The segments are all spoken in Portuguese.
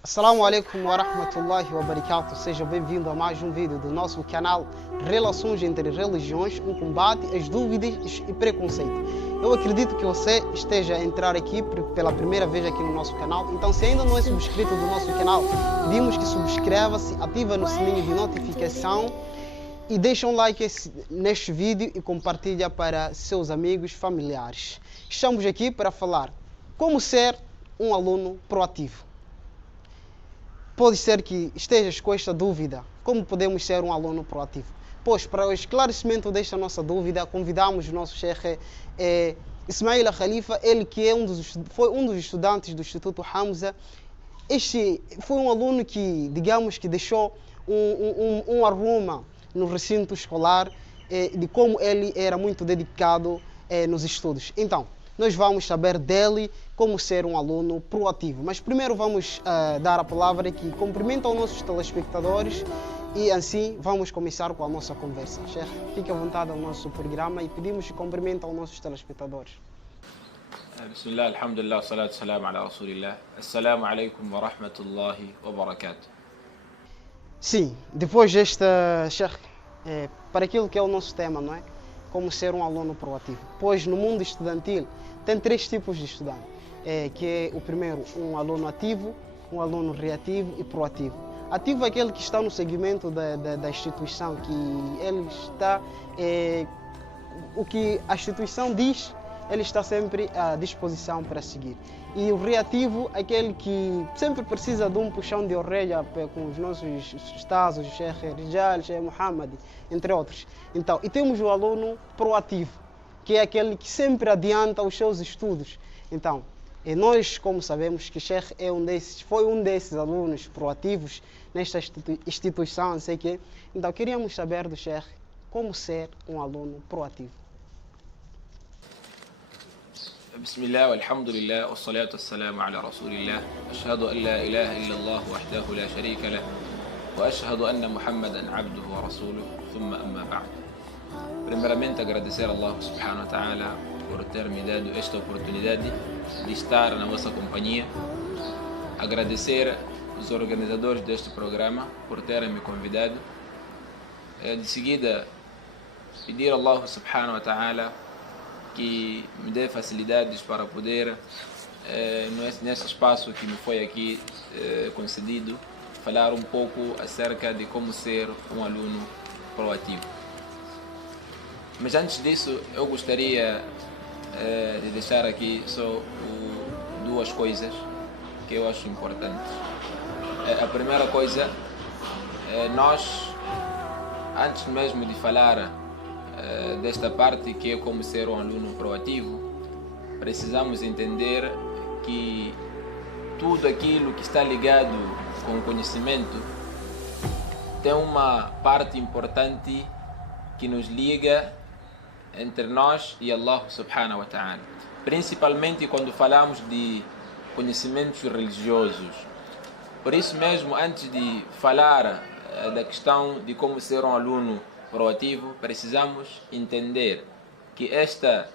Assalamu alaikum wa rahmatullahi wa barakatuh. Seja bem-vindo a mais um vídeo do nosso canal Relações entre Religiões, um combate às dúvidas e preconceito. Eu acredito que você esteja a entrar aqui pela primeira vez aqui no nosso canal. Então, se ainda não é inscrito do nosso canal, pedimos que subscreva-se, ativa no sininho de notificação e deixa um like neste vídeo e compartilha para seus amigos, familiares. Estamos aqui para falar como ser um aluno proativo. Pode ser que estejas com esta dúvida, como podemos ser um aluno proativo? Pois, para o esclarecimento desta nossa dúvida, convidamos o nosso chefe Ismail Khalifa, ele que foi um dos estudantes do Instituto Hamza. Este foi um aluno que, digamos, que deixou um aroma no recinto escolar, de como ele era muito dedicado nos estudos. Então, nós vamos saber dele como ser um aluno proativo. Mas primeiro vamos dar a palavra que cumprimenta aos nossos telespectadores e assim vamos começar com a nossa conversa. Sheikh, fique à vontade ao nosso programa e pedimos que cumprimenta aos nossos telespectadores. Bismillah, alhamdulillah, salatu salam ala rasulillah. Assalamu alaikum wa rahmatullahi wa barakatuh. Sim, depois desta, Sheikh, para aquilo que é o nosso tema, não é? Como ser um aluno proativo. Pois no mundo estudantil tem três tipos de estudante, que é o primeiro, um aluno ativo, um aluno reativo e proativo. Ativo é aquele que está no segmento da instituição, que ele está, o que a instituição diz, ele está sempre à disposição para seguir. E o reativo é aquele que sempre precisa de um puxão de orelha com os nossos ustazes, o Sheikh Rijal, o Sheikh Muhammad, entre outros. Então, e temos o aluno proativo, que é aquele que sempre adianta os seus estudos. Então, e nós, como sabemos, que Sheikh foi um desses alunos proativos nesta instituição, não sei o quê. Então, queríamos saber do Sheikh como ser um aluno proativo. بسم الله والحمد لله والصلاة والسلام على رسول الله أشهد أن لا إله إلا الله وحده لا شريك له وأشهد أن محمدا عبده ورسوله ثم أما بعد. Primeiramente agradecer a Allah subhanahu wa ta'ala por ter me dado esta oportunidade de estar na vossa companhia. Agradecer os organizadores deste programa por terem me convidado. De seguida, pedir a Allah subhanahu wa ta'ala que me dê facilidades para poder, nesse espaço que me foi aqui concedido, falar um pouco acerca de como ser um aluno proativo. Mas antes disso, eu gostaria de deixar aqui só duas coisas que eu acho importantes. A primeira coisa, nós, antes mesmo de falar desta parte que é como ser um aluno proativo, precisamos entender que tudo aquilo que está ligado com o conhecimento tem uma parte importante que nos liga entre nós e Allah subhanahu wa ta'ala, principalmente quando falamos de conhecimentos religiosos. Por isso mesmo, antes de falar da questão de como ser um aluno proativo, precisamos entender que esta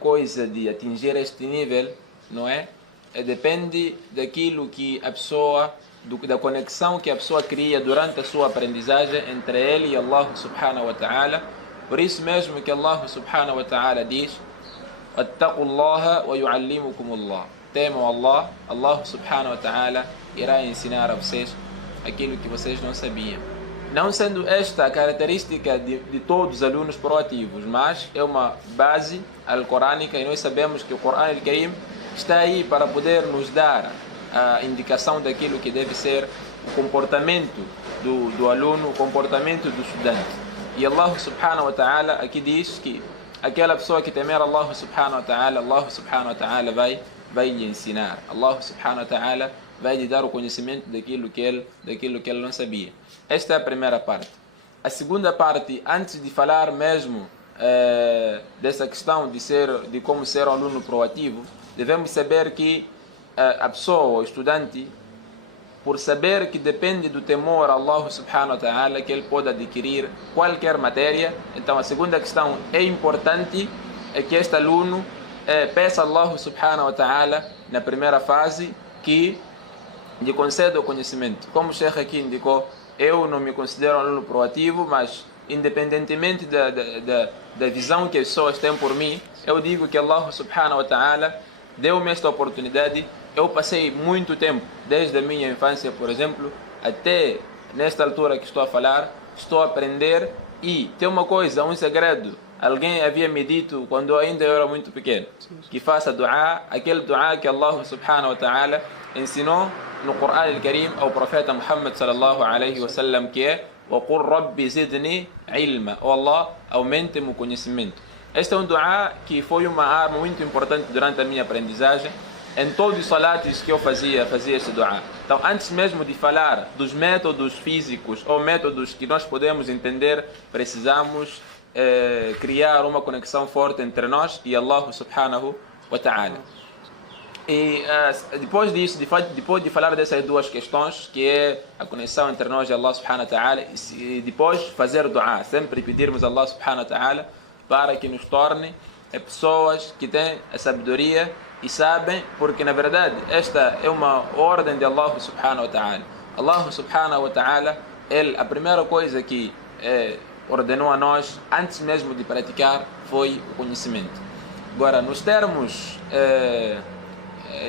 coisa de atingir este nível, não é? Depende daquilo que a pessoa, da conexão que a pessoa cria durante a sua aprendizagem entre ele e Allah subhanahu wa ta'ala. Por isso mesmo que Allah subhanahu wa ta'ala diz: "Wattaqullaha wa yu'allimukumullah." Temam Allah, Allah subhanahu wa ta'ala irá ensinar a vocês aquilo que vocês não sabiam. Não sendo esta a característica de todos os alunos proativos, mas é uma base al-corânica, e nós sabemos que o Corão al-Karim está aí para poder nos dar a indicação daquilo que deve ser o comportamento do aluno, o comportamento do estudante. E Allah subhanahu wa ta'ala aqui diz que aquela pessoa que temer Allah subhanahu wa ta'ala vai lhe ensinar. Allah subhanahu wa ta'ala vai lhe dar o conhecimento daquilo que ele não sabia. Esta é a primeira parte. A segunda parte, antes de falar mesmo dessa questão de como ser um aluno proativo, devemos saber que a pessoa, o estudante, por saber que depende do temor a Allah subhanahu wa ta'ala, que ele pode adquirir qualquer matéria. Então a segunda questão é importante, é que este aluno peça a Allah subhanahu wa ta'ala, na primeira fase, que lhe concede o conhecimento. Como o Sheikh aqui indicou, eu não me considero um aluno proativo, mas independentemente da visão que as pessoas têm por mim, eu digo que Allah subhanahu wa ta'ala deu-me esta oportunidade. Eu passei muito tempo, desde a minha infância, por exemplo, até nesta altura que estou a falar, estou a aprender. E tem uma coisa, um segredo, alguém havia me dito quando ainda eu era muito pequeno, que faça dua, aquele dua que Allah subhanahu wa ta'ala ensinou no Corão al-Karim ao profeta Muhammad sallallahu alaihi wasallam, que é وَقُلْ رَبِّ زِدْنِي عِلْمًا, oh Allah, aumente-me o conhecimento. Este é um dua que foi uma arma muito importante durante a minha aprendizagem. Em todos os salates que eu fazia este dua. Então, antes mesmo de falar dos métodos físicos ou métodos que nós podemos entender, precisamos criar uma conexão forte entre nós e Allah subhanahu wa ta'ala. E depois disso, depois de falar dessas duas questões, que é a conexão entre nós e Allah subhanahu wa ta'ala, e depois fazer dua, sempre pedirmos a Allah subhanahu wa ta'ala para que nos torne pessoas que têm a sabedoria e sabem, porque na verdade esta é uma ordem de Allah subhanahu wa ta'ala. Allah subhanahu wa ta'ala, a primeira coisa que ordenou a nós, antes mesmo de praticar, foi o conhecimento. Agora, nos termos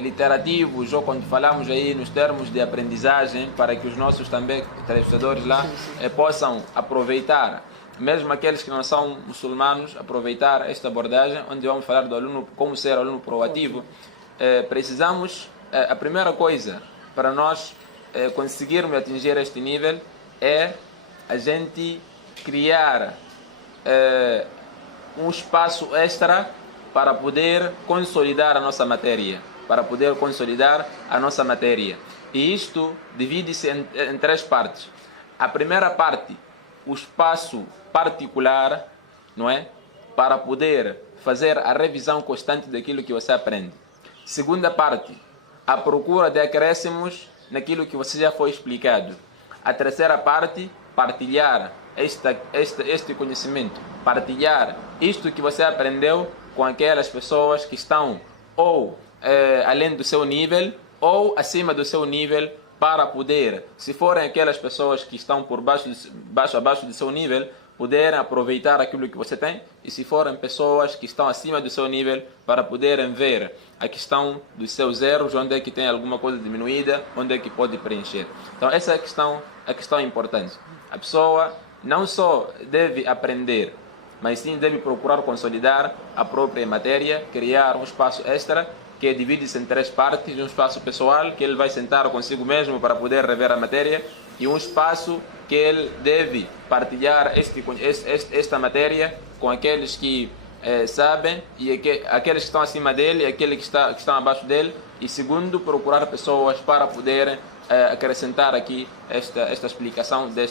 literativos, ou quando falamos aí nos termos de aprendizagem, para que os nossos também telespectadores lá possam aproveitar, mesmo aqueles que não são muçulmanos, aproveitar esta abordagem, onde vamos falar do aluno, como ser aluno proativo. Precisamos, a primeira coisa para nós conseguirmos atingir este nível é a gente criar um espaço extra para poder consolidar a nossa matéria, E isto divide-se em três partes. A primeira parte, o espaço particular, não é? Para poder fazer a revisão constante daquilo que você aprende. Segunda parte, a procura de acréscimos naquilo que você já foi explicado. A terceira parte, partilhar este conhecimento, partilhar isto que você aprendeu com aquelas pessoas que estão ou além do seu nível ou acima do seu nível, para poder, se forem aquelas pessoas que estão por abaixo do seu nível, poderem aproveitar aquilo que você tem, e se forem pessoas que estão acima do seu nível, para poderem ver a questão dos seus erros, onde é que tem alguma coisa diminuída, onde é que pode preencher. Então essa é a questão importante. A pessoa não só deve aprender, mas sim deve procurar consolidar a própria matéria, criar um espaço extra, que divide-se em três partes: um espaço pessoal, que ele vai sentar consigo mesmo para poder rever a matéria, e um espaço que ele deve partilhar esta matéria com aqueles que sabem, e aqueles que estão acima dele, e aqueles que estão abaixo dele, e segundo, procurar pessoas para poder acrescentar aqui esta explicação de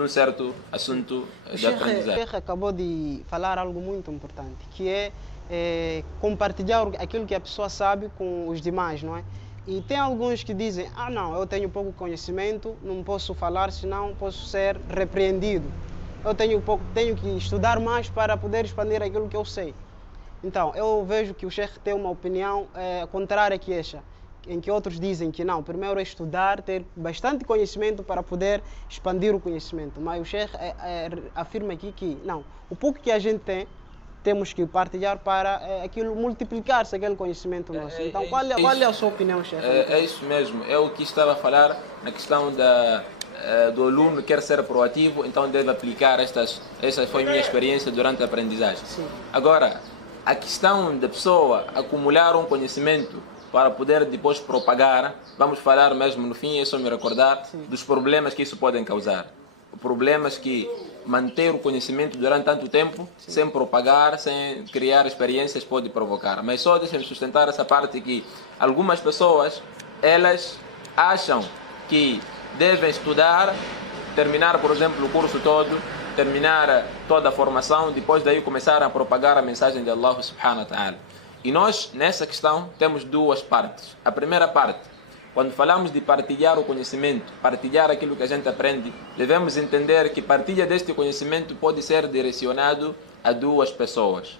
um certo assunto de aprendizagem. O Sheikh acabou de falar algo muito importante, que é compartilhar aquilo que a pessoa sabe com os demais, não é? E tem alguns que dizem: não, eu tenho pouco conhecimento, não posso falar, senão posso ser repreendido. Eu tenho que estudar mais para poder expandir aquilo que eu sei. Então, eu vejo que o Sheikh tem uma opinião contrária que esta, em que outros dizem que não, primeiro é estudar, ter bastante conhecimento para poder expandir o conhecimento. Mas o Sheikh afirma aqui que não, o pouco que a gente tem, temos que partilhar para aquilo multiplicar-se, aquele conhecimento nosso. Então, qual é a sua opinião, Sheikh? É isso mesmo. Eu que estava a falar na questão do aluno que quer ser proativo, então deve aplicar essa foi a minha experiência durante a aprendizagem. Sim. Agora, a questão da pessoa acumular um conhecimento para poder depois propagar, vamos falar mesmo no fim, é só me recordar dos problemas que isso pode causar. Problemas que manter o conhecimento durante tanto tempo, sem propagar, sem criar experiências, pode provocar. Mas só deixem-me sustentar essa parte que algumas pessoas, elas acham que devem estudar, terminar, por exemplo, o curso todo, terminar toda a formação, depois daí começar a propagar a mensagem de Allah subhanahu wa ta'ala. E nós, nessa questão, temos duas partes. A primeira parte, quando falamos de partilhar o conhecimento, partilhar aquilo que a gente aprende, devemos entender que partilha deste conhecimento pode ser direcionado a duas pessoas.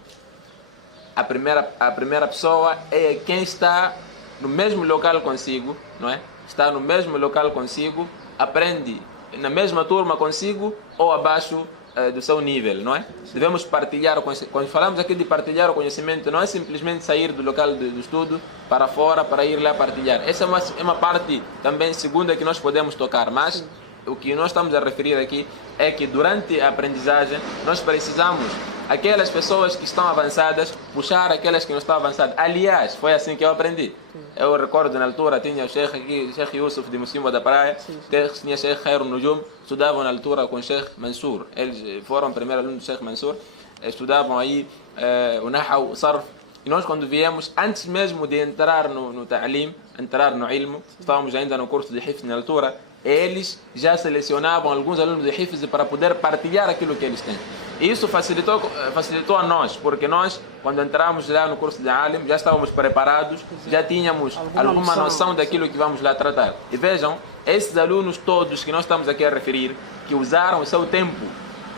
A primeira pessoa é quem está no mesmo local consigo, não é? Está no mesmo local consigo, aprende na mesma turma consigo ou abaixo do seu nível, não é? Devemos partilhar, quando falamos aqui de partilhar o conhecimento, não é simplesmente sair do local do estudo para fora para ir lá partilhar. Essa é uma parte também segunda que nós podemos tocar, mas o que nós estamos a referir aqui é que durante a aprendizagem nós precisamos, aquelas pessoas que estão avançadas, puxar aquelas que não estão avançadas. Aliás, foi assim que eu aprendi. Eu recordo na altura, tinha o Sheikh aqui, o Sheikh Yusuf de Mucimba da Praia, tinha o Sheikh Khairun Nujum, estudavam na altura com o Sheikh Mansur. Eles foram primeiro alunos do Sheikh Mansur, estudavam aí o Nahaw, o Sarf. E nós quando viemos, antes mesmo de entrar no Ta'lim, entrar no Ilmo, estávamos ainda no curso de Hifz na altura, eles já selecionavam alguns alunos de Hifz para poder partilhar aquilo que eles têm. E isso facilitou a nós, porque nós, quando entramos lá no curso de Alim, já estávamos preparados, já tínhamos alguma noção daquilo que vamos lá tratar. E vejam, esses alunos todos que nós estamos aqui a referir, que usaram o seu tempo,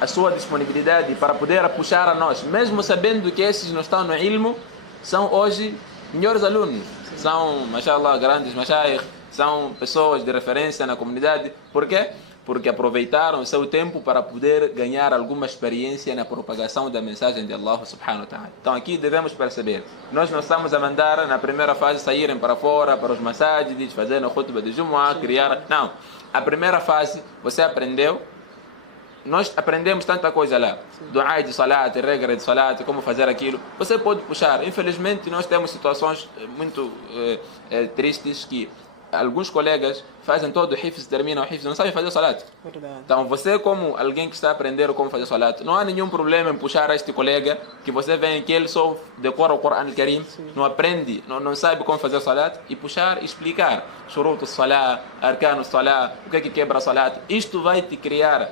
a sua disponibilidade para poder puxar a nós, mesmo sabendo que esses não estão no Ilmo, são hoje melhores alunos. São, mashallah, grandes mashayikh, são pessoas de referência na comunidade. Por quê? Porque aproveitaram o seu tempo para poder ganhar alguma experiência na propagação da mensagem de Allah subhanahu wa ta'ala. Então aqui devemos perceber, nós não estamos a mandar na primeira fase saírem para fora, para os masajids, fazer a khutbah de Jumu'ah, criar... Não, a primeira fase você aprendeu, nós aprendemos tanta coisa lá, du'a de salat, regra de salat, como fazer aquilo, você pode puxar. Infelizmente nós temos situações muito tristes que alguns colegas fazem todo o Hifz, terminam o Hifz, não sabem fazer salat. Então você, como alguém que está a aprender como fazer salat, não há nenhum problema em puxar este colega que você vê que ele só decora o Coran Karim, não aprende, não sabe como fazer salat, e puxar e explicar shurut as-salat, arkan as-salat, o que é que quebra a salat. Isto vai te criar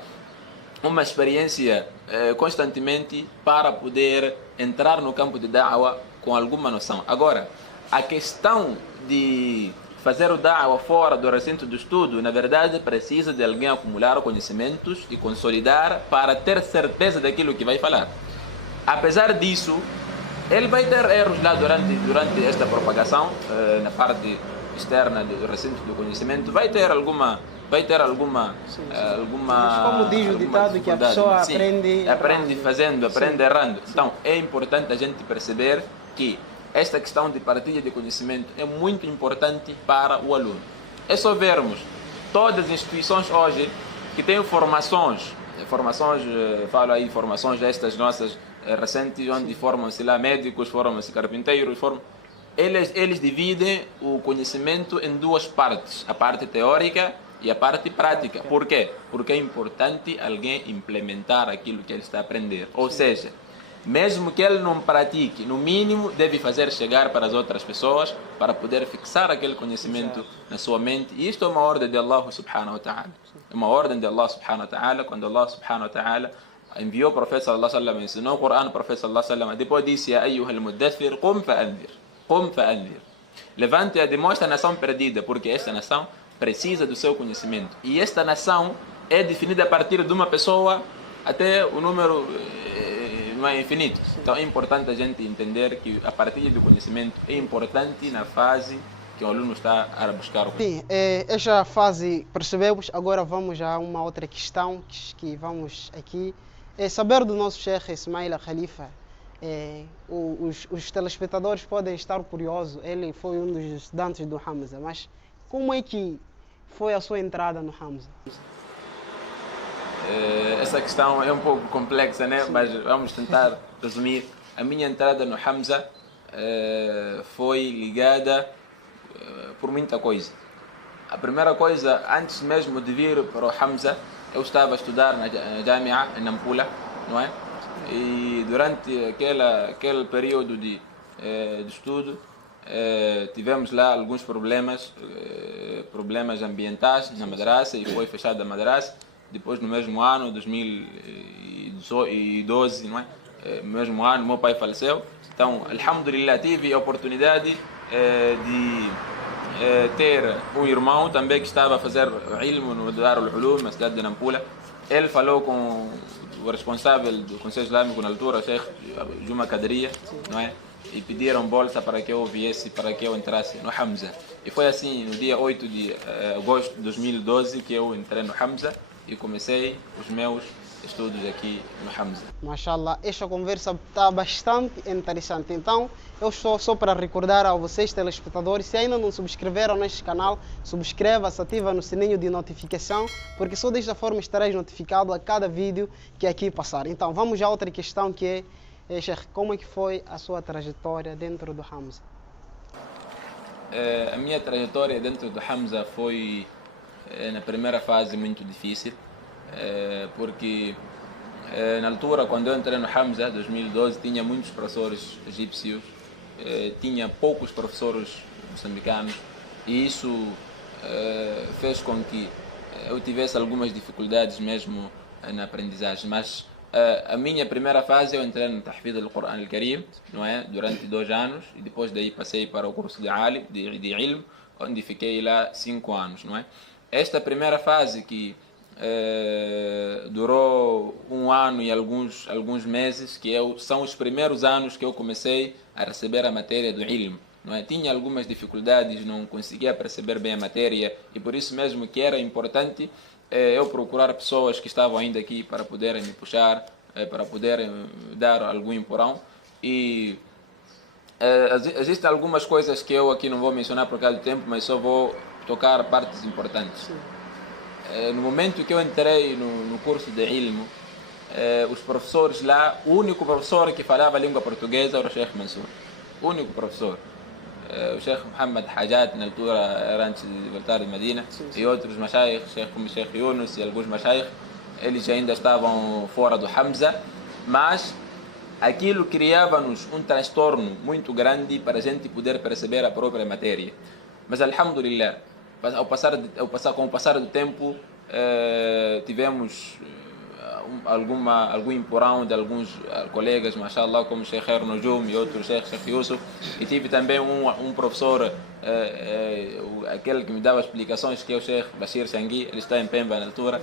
uma experiência constantemente para poder entrar no campo de da'wa com alguma noção. Agora, a questão de fazer o da'wa fora do recinto do estudo, na verdade, precisa de alguém acumular conhecimentos e consolidar para ter certeza daquilo que vai falar. Apesar disso, ele vai ter erros lá durante esta propagação, na parte externa do recinto do conhecimento, vai ter alguma... Mas como diz o ditado, que a pessoa aprende fazendo, aprende errando. Então, é importante a gente perceber que esta questão de partilha de conhecimento é muito importante para o aluno. É só vermos todas as instituições hoje que têm formações, falo aí, formações destas nossas recentes, onde formam-se lá médicos, formam-se carpinteiros, eles dividem o conhecimento em duas partes, a parte teórica e a parte prática. Por quê? Porque é importante alguém implementar aquilo que ele está a aprender. Ou seja, mesmo que ele não pratique, no mínimo deve fazer chegar para as outras pessoas para poder fixar aquele conhecimento na sua mente. E isto é uma ordem de Allah subhanahu wa ta'ala. É uma ordem de Allah subhanahu wa ta'ala, quando Allah subhanahu wa ta'ala enviou o profeta sallallahu alaihi wasallam, ensinou o Coran, o profeta sallallahu alaihi wasallam, depois disse: "Ya ayyuhal muddathir, qum fa'anzir." Qum fa'anzir. Levante e demonstra a nação perdida, porque esta nação precisa do seu conhecimento. E esta nação é definida a partir de uma pessoa até o número não é infinito. Então é importante a gente entender que a partilha do conhecimento é importante na fase que o aluno está a buscar o conhecimento. Sim, esta fase percebemos. Agora vamos a uma outra questão que vamos aqui. Saber do nosso Sheikh Ismail Khalifa. Os telespectadores podem estar curiosos. Ele foi um dos estudantes do Hamza, mas como é que foi a sua entrada no Hamza? Essa questão é um pouco complexa, né? Mas vamos tentar resumir. A minha entrada no Hamza foi ligada por muita coisa. A primeira coisa, antes mesmo de vir para o Hamza, eu estava a estudar na Jamia, em Nampula, não é? E durante aquele período de estudo, tivemos lá alguns problemas ambientais na madrasa, e foi fechada a madrasa. Depois, no mesmo ano, 2012, não é? No mesmo ano, meu pai faleceu. Então, alhamdulillah, tive a oportunidade de ter um irmão também que estava a fazer ilmo no Dar al-Ulum, na cidade de Nampula. Ele falou com o responsável do Conselho Islâmico na altura, o Sheikh Juma Qadriya, não é? e pediram bolsa para que eu viesse, para que eu entrasse no Hamza. E foi assim, no dia 8 de agosto de 2012, que eu entrei no Hamza e comecei os meus estudos aqui no Hamza. Mashallah, esta conversa está bastante interessante. Então, eu estou só para recordar a vocês, telespectadores, se ainda não subscreveram neste canal, subscreva-se, ativa no sininho de notificação, porque só desta forma estarás notificado a cada vídeo que aqui passar. Então, vamos a outra questão que é, Sheikh, como é que foi a sua trajetória dentro do Hamza? A minha trajetória dentro do Hamza foi, na primeira fase, muito difícil. Porque na altura, quando eu entrei no Hamza, 2012, tinha muitos professores egípcios, tinha poucos professores moçambicanos, e isso fez com que eu tivesse algumas dificuldades mesmo na aprendizagem. Mas a minha primeira fase, eu entrei no Tahfidh al-Quran al-Karim, não é? Durante 2 anos, e depois daí passei para o curso de Alim, de Ilm, onde fiquei lá 5 anos, não é? Esta primeira fase que durou 1 ano e alguns meses, que são os primeiros anos que eu comecei a receber a matéria do Ilm, não é? Tinha algumas dificuldades, não conseguia perceber bem a matéria, e por isso mesmo que era importante eu procurar pessoas que estavam ainda aqui para poderem me puxar, para poderem dar algum empurrão. E existem algumas coisas que eu aqui não vou mencionar por causa do tempo, mas só vou tocar partes importantes. No momento que eu entrei no curso de Ilmo, os professores lá, o único professor que falava a língua portuguesa era o Sheikh Mansour. O único professor. O Sheikh Mohammed Hajat, na altura, era antes de voltar de Medina, e outros mashayikh, como o Sheikh Yunus e alguns mashayikh, eles ainda estavam fora do Hamza, mas aquilo criava-nos um transtorno muito grande para a gente poder perceber a própria matéria. Mas, alhamdulillah, com o passar do tempo, tivemos algum empurrão de alguns colegas, mashallah, como o Sheikh Nujum e outro Sheikh Yusuf, e tive também um professor, aquele que me dava explicações, que é o Sheikh Bashir Shangui, ele está em Pemba na altura.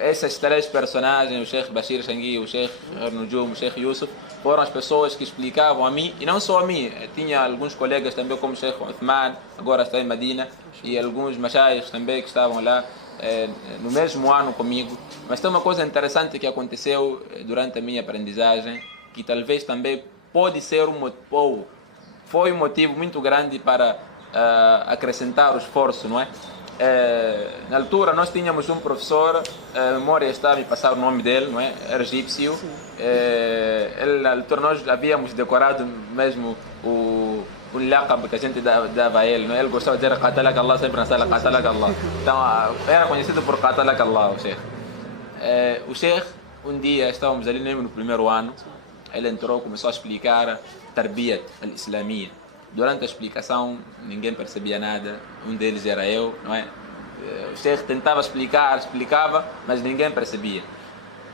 Esses 3 personagens, o Sheikh Bashir Shangui, o Sheikh Nujum, o Sheikh Yusuf, foram as pessoas que explicavam a mim, e não só a mim, tinha alguns colegas também, como o Sheikh Uthman, agora está em Medina, e alguns mashayikh também que estavam lá no mesmo ano comigo. Mas tem uma coisa interessante que aconteceu durante a minha aprendizagem, que talvez também pode ser foi um motivo muito grande para acrescentar o esforço, não é? Na altura nós tínhamos um professor, a memória está a me passar o nome dele, não é? Era egípcio. Na altura nós havíamos decorado mesmo o laqab que a gente dava a ele, não é? Ele gostava de dizer Qatalak Allah sempre na sala, Qatalak Allah. Então era conhecido por Qatalak Allah, o Sheikh. O Sheikh, um dia estávamos ali mesmo no primeiro ano, ele entrou, começou a explicar Tarbiyat al-Islamiyya. Durante a explicação ninguém percebia nada, um deles era eu, não é? O Sheikh tentava explicava, mas ninguém percebia.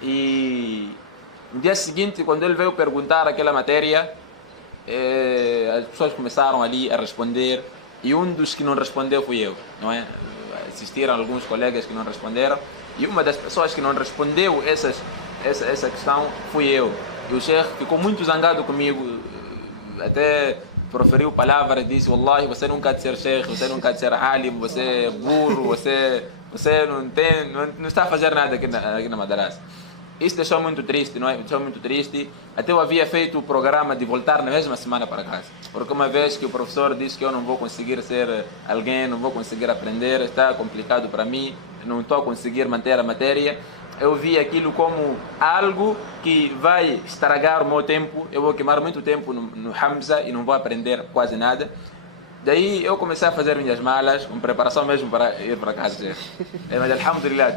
E no dia seguinte, quando ele veio perguntar aquela matéria, as pessoas começaram ali a responder, e um dos que não respondeu fui eu, não é? Assistiram alguns colegas que não responderam, e uma das pessoas que não respondeu essa questão fui eu. E o Sheikh ficou muito zangado comigo, até proferiu palavras, disse: Wallahi, você nunca há de ser Sheikh, você nunca há de ser Alim, você é burro, você não está a fazer nada aqui na madrasa. Isso deixou muito triste, não é? Deixou muito triste. Até eu havia feito o programa de voltar na mesma semana para casa, porque uma vez que o professor disse que eu não vou conseguir ser alguém, não vou conseguir aprender, está complicado para mim, não estou a conseguir manter a matéria, eu vi aquilo como algo que vai estragar o meu tempo, eu vou queimar muito tempo no Hamza e não vou aprender quase nada. Daí eu comecei a fazer minhas malas, com preparação mesmo para ir para casa. Mas alhamdulillah,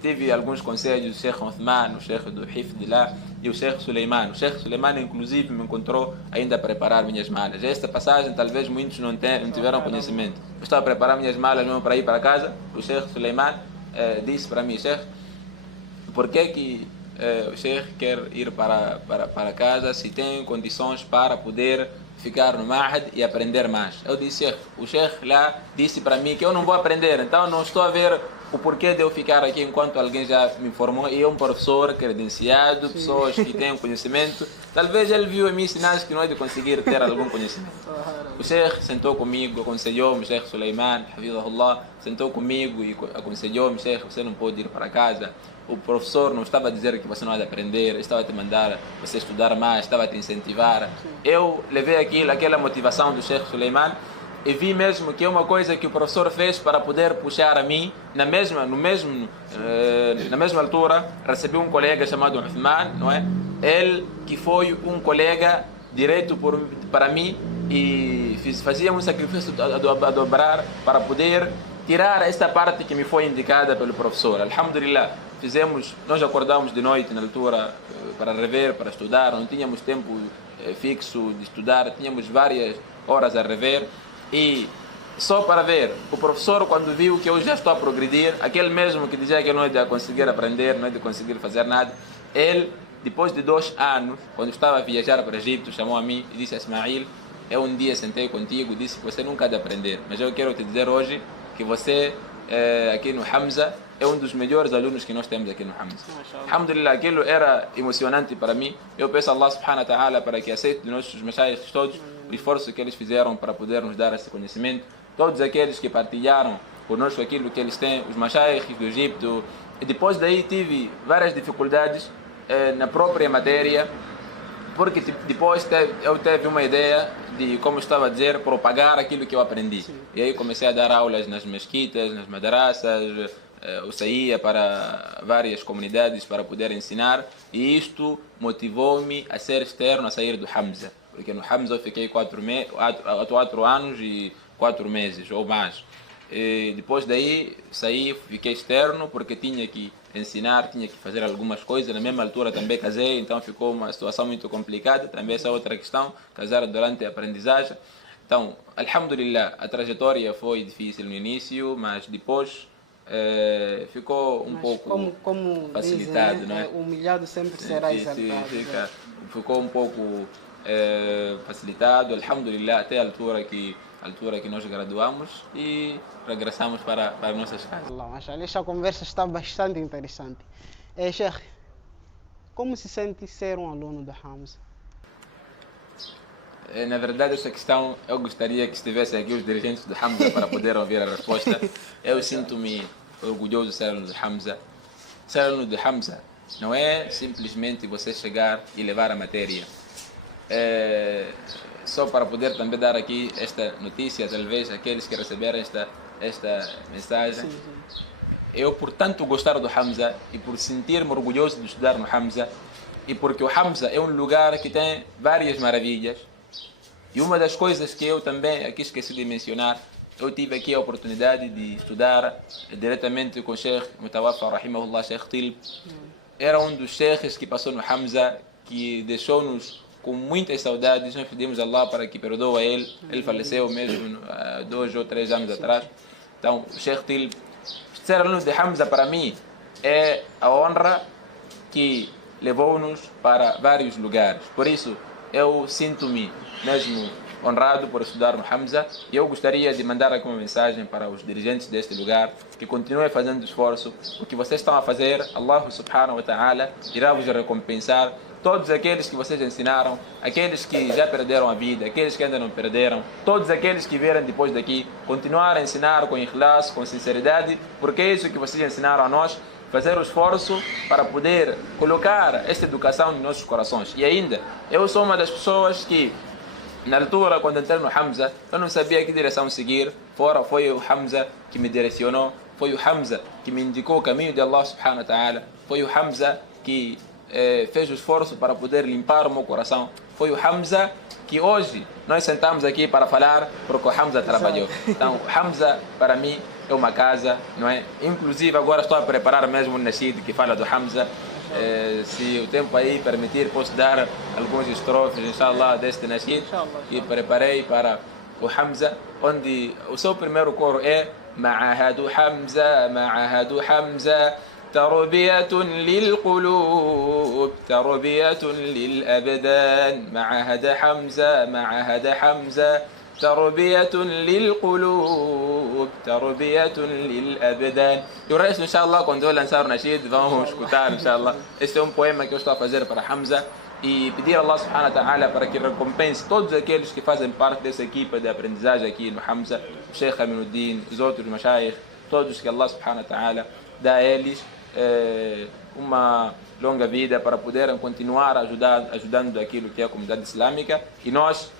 tive alguns conselhos do Sheikh Uthman, o Sheikh do Hifd lá, e o Sheikh Suleiman. O Sheikh Suleiman inclusive me encontrou ainda a preparar minhas malas. Esta passagem talvez muitos não tiveram conhecimento. Eu estava a preparar minhas malas mesmo para ir para casa. O Sheikh Suleiman disse para mim: Sheikh, por que o Sheikh quer ir para casa se tem condições para poder ficar no Mahad e aprender mais? Eu disse: o Sheikh lá disse para mim que eu não vou aprender, então não estou a ver o porquê de eu ficar aqui enquanto alguém já me informou, e é um professor credenciado, pessoas que têm conhecimento, Talvez ele viu em mim sinais que não é de conseguir ter algum conhecimento. O Sheikh sentou comigo, aconselhou-me, o Sheikh Suleiman, Hafidahullah, sentou comigo e aconselhou-me, Sheikh, você não pode ir para casa. O professor não estava a dizer que você não há de aprender, estava a te mandar você estudar mais, estava a te incentivar. Eu levei aquela motivação do Sheikh Suleiman e vi mesmo que é uma coisa que o professor fez para poder puxar a mim na mesma altura. Recebi um colega chamado Uthman, não é? Ele que foi um colega direto para mim e fazia um sacrifício a dobrar para poder tirar esta parte que me foi indicada pelo professor. Alhamdulillah, nós acordamos de noite na altura para rever, para estudar, não tínhamos tempo fixo de estudar, tínhamos várias horas a rever. E só para ver, o professor quando viu que eu já estou a progredir, aquele mesmo que dizia que não é de conseguir aprender, não é de conseguir fazer nada, ele, depois de 2 anos, quando estava a viajar para o Egito, chamou a mim e disse: Ismail, eu um dia sentei contigo e disse que você nunca há de aprender, mas eu quero te dizer hoje que você, aqui no Hamza, é um dos melhores alunos que nós temos aqui no Hamza. Alhamdulillah, aquilo era emocionante para mim. Eu peço a Allah subhanahu wa ta'ala para que aceite de nossos mashayikh todos o esforço que eles fizeram para poder nos dar esse conhecimento. Todos aqueles que partilharam conosco aquilo que eles têm, os mashayikh do Egito. E depois daí tive várias dificuldades na própria matéria, porque depois eu tive uma ideia de, como eu estava a dizer, propagar aquilo que eu aprendi. Sim. E aí comecei a dar aulas nas mesquitas, nas madraças, eu saía para várias comunidades para poder ensinar, e isto motivou-me a ser externo, a sair do Hamza, porque no Hamza eu fiquei 4 anos e 4 meses ou mais. E depois daí saí, fiquei externo porque tinha que ensinar, tinha que fazer algumas coisas. Na mesma altura também casei, então ficou uma situação muito complicada. Também essa é outra questão, casar durante a aprendizagem. Então, alhamdulillah, a trajetória foi difícil no início, mas depois ficou um pouco como facilitado, dizem, não é? Humilhado sempre será exaltado. Ficou um pouco facilitado, alhamdulillah, até a altura que nós graduamos e regressamos para nossas casas. Esta conversa está bastante interessante. Sheikh, como se sente ser um aluno do Hamza? Na verdade, essa questão eu gostaria que estivessem aqui os dirigentes do Hamza para poder ouvir a resposta. Eu sinto-me orgulhoso de ser aluno do Hamza. Ser aluno do Hamza não é simplesmente você chegar e levar a matéria. Só para poder também dar aqui esta notícia, talvez aqueles que receberam esta mensagem. Sim. Eu, por tanto gostar do Hamza e por sentir-me orgulhoso de estudar no Hamza, e porque o Hamza é um lugar que tem várias maravilhas, e uma das coisas que eu também aqui esqueci de mencionar, eu tive aqui a oportunidade de estudar diretamente com o Sheikh Mutawafa, rahimahullah, Sheikh Tilb. Era um dos sheikhs que passou no Hamza, que deixou-nos com muitas saudades. Nós pedimos a Allah para que perdoe a ele. Ele faleceu mesmo 2 ou 3 anos atrás. Então, o Sheikh Tilb, ser aluno de Hamza para mim é a honra que levou-nos para vários lugares. Por isso, eu sinto-me mesmo honrado por estudar no Hamza, e eu gostaria de mandar aqui uma mensagem para os dirigentes deste lugar, que continuem fazendo esforço. O que vocês estão a fazer, Allah subhanahu wa ta'ala irá vos recompensar. Todos aqueles que vocês ensinaram, aqueles que já perderam a vida, aqueles que ainda não perderam, todos aqueles que vieram depois daqui, continuar a ensinar com ikhlas, com sinceridade, porque é isso que vocês ensinaram a nós, fazer o esforço para poder colocar esta educação nos nossos corações. E ainda, eu sou uma das pessoas que, na altura, quando entrei no Hamza, eu não sabia que direção seguir. Foi o Hamza que me direcionou, foi o Hamza que me indicou o caminho de Allah subhanahu wa ta'ala, foi o Hamza que fez o esforço para poder limpar o meu coração, foi o Hamza que hoje nós sentamos aqui para falar porque o Hamza trabalhou. Então, o Hamza para mim é uma casa, não é? Inclusive agora estou a preparar mesmo um nascid que fala do Hamza. Se o tempo aí permitir, posso dar alguns estrofes, inshallah, deste nascid que preparei para o Hamza, onde o seu primeiro coro é Ma'ahadu Hamza, Ma'ahadu Hamza, تربية للقلوب تربية للأبدان معهد حمزة معهد حمزة تربية للقلوب تربية للأبدان. E o resto, inshallah, quando eu lançar o nascid, vamos escutar, inshallah. Este é um poema que eu estou a fazer para Hamza e pedir a Allah subhanahu wa ta'ala para que recompense todos aqueles que fazem parte dessa equipa de aprendizagem aqui no Hamza, o Sheikh Aminuddin, os outros mashayikh, todos que Allah subhanahu wa ta'ala dá a eles uma longa vida para poderem continuar ajudando aquilo que é a comunidade islâmica. E nós,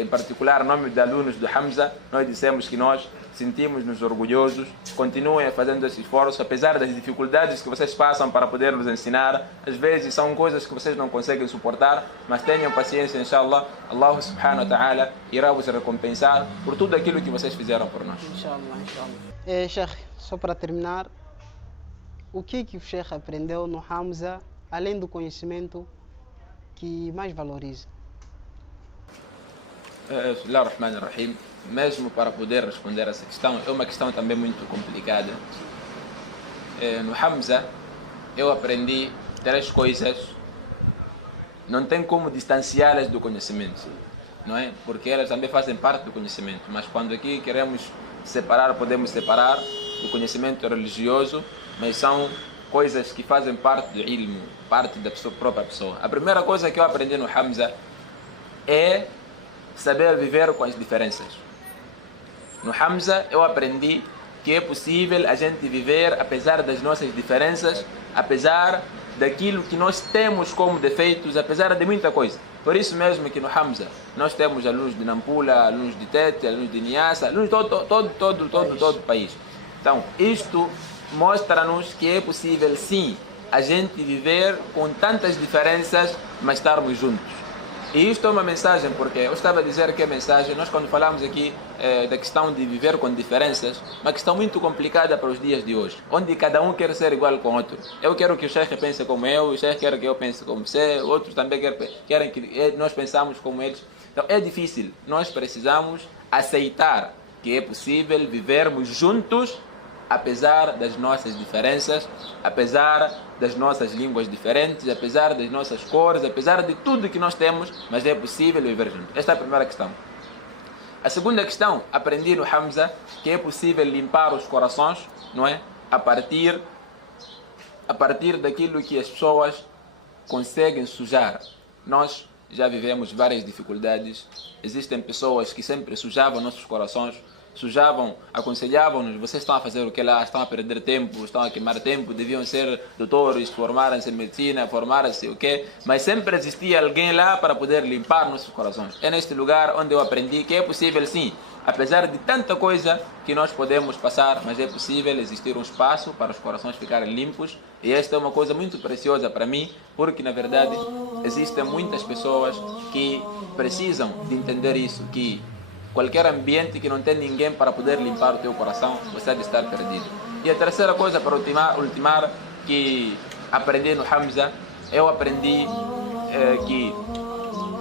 em particular, em nome dos alunos do Hamza, nós dissemos que nós sentimos-nos orgulhosos. Continuem fazendo esse esforço, apesar das dificuldades que vocês passam para poder nos ensinar. Às vezes são coisas que vocês não conseguem suportar, mas tenham paciência, inshallah. Allah subhanahu wa ta'ala irá vos recompensar por tudo aquilo que vocês fizeram por nós. Inshallah, inshallah. Sheikh, só para terminar, o que o Sheikh aprendeu no Hamza, além do conhecimento, que mais valoriza? Bismillah ar-Rahman ar-Rahim. Mesmo para poder responder essa questão, é uma questão também muito complicada. No Hamza, eu aprendi 3 coisas, não tem como distanciá-las do conhecimento, não é? Porque elas também fazem parte do conhecimento, mas quando aqui queremos separar, podemos separar o conhecimento religioso, mas são coisas que fazem parte do ilmo, parte da própria pessoa. A primeira coisa que eu aprendi no Hamza é saber viver com as diferenças. No Hamza eu aprendi que é possível a gente viver apesar das nossas diferenças, apesar daquilo que nós temos como defeitos, apesar de muita coisa. Por isso mesmo que no Hamza nós temos alunos de Nampula, alunos de Tete, alunos de Niassa, alunos de todo o país. Então, isto mostra-nos que é possível sim a gente viver com tantas diferenças, mas estarmos juntos. E isto é uma mensagem, porque eu estava a dizer que a mensagem, nós quando falamos aqui da questão de viver com diferenças, uma questão muito complicada para os dias de hoje, onde cada um quer ser igual com o outro. Eu quero que o Sheikh pense como eu, o Sheikh quer que eu pense como você, outros também querem que nós pensamos como eles. Então é difícil, nós precisamos aceitar que é possível vivermos juntos, apesar das nossas diferenças, apesar das nossas línguas diferentes, apesar das nossas cores, apesar de tudo que nós temos, mas é possível viver juntos. Esta é a primeira questão. A segunda questão, aprendi no Hamza que é possível limpar os corações, não é? A partir daquilo que as pessoas conseguem sujar. Nós já vivemos várias dificuldades, existem pessoas que sempre sujavam nossos corações, aconselhavam-nos, vocês estão a fazer o que lá, estão a perder tempo, estão a queimar tempo, deviam ser doutores, formarem-se em medicina, formarem-se o quê, mas sempre existia alguém lá para poder limpar nossos corações. É neste lugar onde eu aprendi que é possível sim, apesar de tanta coisa que nós podemos passar, mas é possível existir um espaço para os corações ficarem limpos, e esta é uma coisa muito preciosa para mim, porque na verdade existem muitas pessoas que precisam de entender isso, que qualquer ambiente que não tem ninguém para poder limpar o teu coração, você deve estar perdido. E a terceira coisa, para ultimar que aprendi no Hamza, eu aprendi que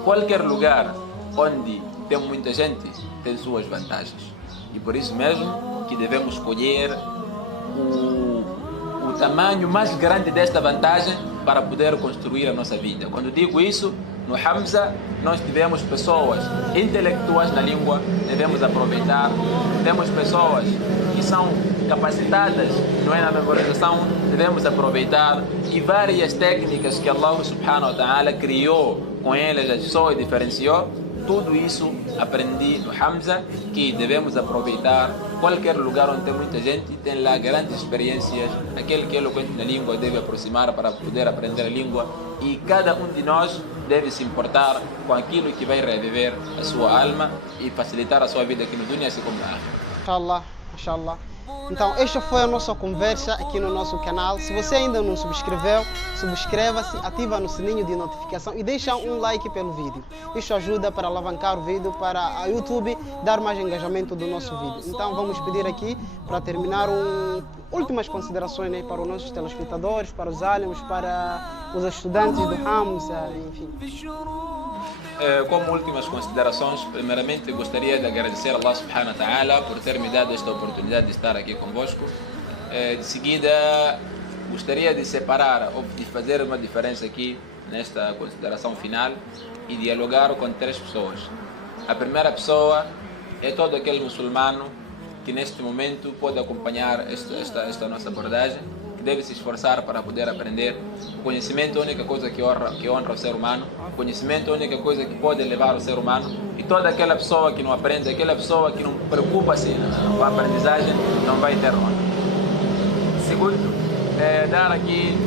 qualquer lugar onde tem muita gente tem suas vantagens. E por isso mesmo que devemos escolher o tamanho mais grande desta vantagem para poder construir a nossa vida. Quando digo isso, no Hamza nós tivemos pessoas intelectuais na língua, devemos aproveitar. Temos pessoas que são capacitadas, não é, na memorização, devemos aproveitar. E várias técnicas que Allah subhanahu wa ta'ala criou com elas, as pessoas diferenciou. Tudo isso aprendi no Hamza, que devemos aproveitar. Qualquer lugar onde tem muita gente, tem lá grandes experiências. Aquele que é eloquente na língua deve aproximar para poder aprender a língua. E cada um de nós deve se importar com aquilo que vai reviver a sua alma e facilitar a sua vida aqui no dunya, assim como na ákhira. Inshallah, inshallah. Então, esta foi a nossa conversa aqui no nosso canal. Se você ainda não subscreveu, subscreva-se, ativa no sininho de notificação e deixa um like pelo vídeo. Isso ajuda para alavancar o vídeo, para a YouTube dar mais engajamento do nosso vídeo. Então, vamos pedir aqui, para terminar, últimas considerações, né, para os nossos telespectadores, para os alunos, para os estudantes do Hamza, enfim. Como últimas considerações, primeiramente gostaria de agradecer a Allah subhanahu wa ta'ala por ter me dado esta oportunidade de estar aqui convosco. De seguida, gostaria de separar ou de fazer uma diferença aqui nesta consideração final e dialogar com 3 pessoas. A primeira pessoa é todo aquele muçulmano que neste momento pode acompanhar esta nossa abordagem, que deve se esforçar para poder aprender. O conhecimento é a única coisa que honra o ser humano. O conhecimento é a única coisa que pode elevar o ser humano. E toda aquela pessoa que não aprende, aquela pessoa que não preocupa-se com a aprendizagem, não vai ter honra. Segundo, dar aqui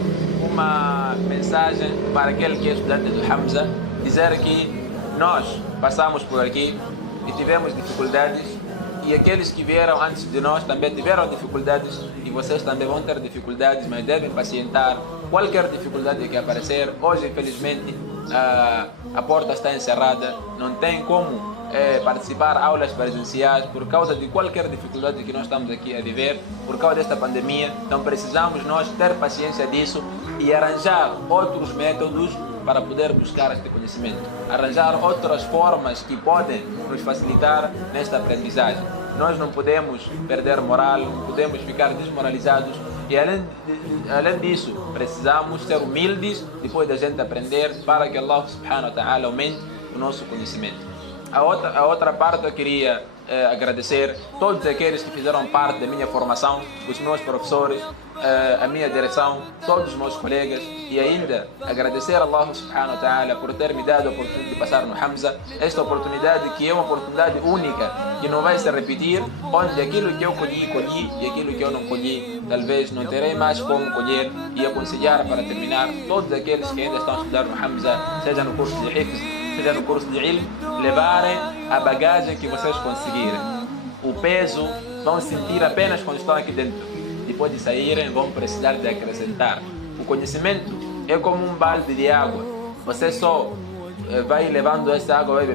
uma mensagem para aquele que é estudante do Hamza, dizer que nós passamos por aqui e tivemos dificuldades, e aqueles que vieram antes de nós também tiveram dificuldades, e vocês também vão ter dificuldades, mas devem pacientar. Qualquer dificuldade que aparecer, hoje infelizmente a porta está encerrada, não tem como participar aulas presenciais por causa de qualquer dificuldade que nós estamos aqui a viver, por causa desta pandemia. Então precisamos nós ter paciência disso e arranjar outros métodos para poder buscar este conhecimento, arranjar outras formas que podem nos facilitar nesta aprendizagem. Nós não podemos perder moral, não podemos ficar desmoralizados, e além disso, precisamos ser humildes depois da gente aprender, para que Allah subhanahu wa ta'ala aumente o nosso conhecimento. A outra parte eu queria agradecer todos aqueles que fizeram parte da minha formação, os meus professores, a minha direção, todos os meus colegas, e ainda agradecer a Allah subhanahu wa ta'ala por ter me dado a oportunidade de passar no Hamza, esta oportunidade que é uma oportunidade única, que não vai se repetir, onde aquilo que eu colhi e aquilo que eu não colhi, talvez não terei mais como colher, e aconselhar para terminar todos aqueles que ainda estão a estudar no Hamza, seja no curso de Hifz, seja no curso de Ilm, levarem a bagagem que vocês conseguirem. O peso vão sentir apenas quando estão aqui dentro. Depois de saírem, vão precisar de acrescentar. O conhecimento é como um balde de água. Você só vai levando essa água, vai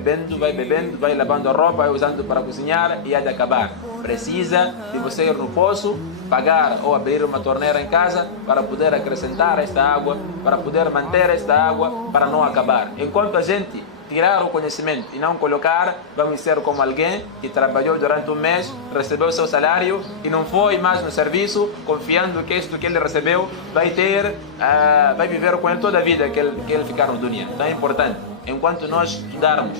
bebendo, vai lavando a roupa, vai usando para cozinhar e há de acabar. Precisa de você ir no poço, pagar ou abrir uma torneira em casa para poder acrescentar esta água, para poder manter esta água, para não acabar. Enquanto a gente tirar o conhecimento e não colocar, vamos ser como alguém que trabalhou durante um mês, recebeu o seu salário e não foi mais no serviço, confiando que isto que ele recebeu vai viver com ele toda a vida que ele ficar no dunya. Então é importante, enquanto nós estudarmos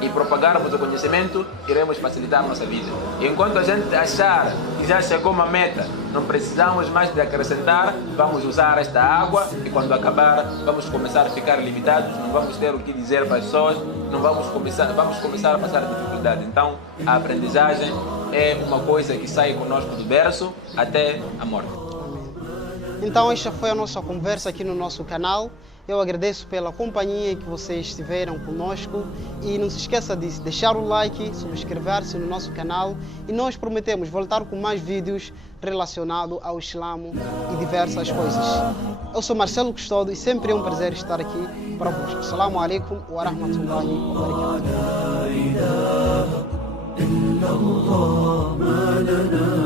e propagarmos o conhecimento, iremos facilitar a nossa vida. Enquanto a gente achar que já chegou uma meta, não precisamos mais de acrescentar, vamos usar esta água e quando acabar vamos começar a ficar limitados, não vamos ter o que dizer para as pessoas, vamos começar a passar dificuldade. Então a aprendizagem é uma coisa que sai conosco do berço até a morte. Então esta foi a nossa conversa aqui no nosso canal. Eu agradeço pela companhia que vocês estiveram conosco e não se esqueça de deixar o like, subscrever-se no nosso canal, e nós prometemos voltar com mais vídeos relacionados ao Islamo e diversas coisas. Eu sou Marcelo Custódio e sempre é um prazer estar aqui para vós. Assalamu alaikum wa rahmatullahi wa barakatuh.